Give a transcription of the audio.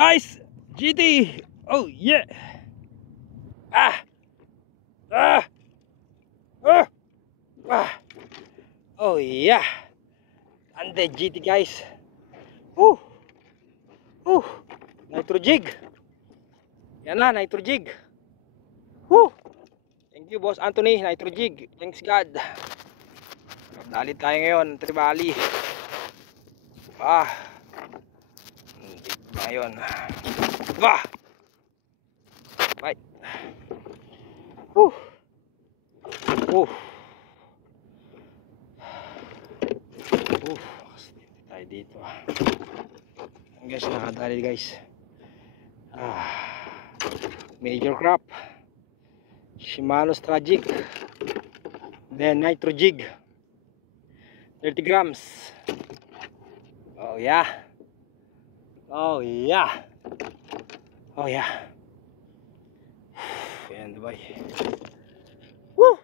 guys, GT. Oh yeah. Ah. Ah. Ah. Ah. Oh yeah. And the GT guys. Woo. Woo. Nitro jig. Yan na, nitro jig. Woo. Thank you Boss Anthony, nitro jig. Thanks God. Dalit tayo ngayon, Tribali. Ah. Ngayon. Bah. Bye. Woo. Woo. Tayo dito. Guys, nakadali guys. Major crop. Shimano Stragic. Then nitro jig. 30 grams. Oh yeah. Oh yeah. Oh yeah. Ayan diba? Woo!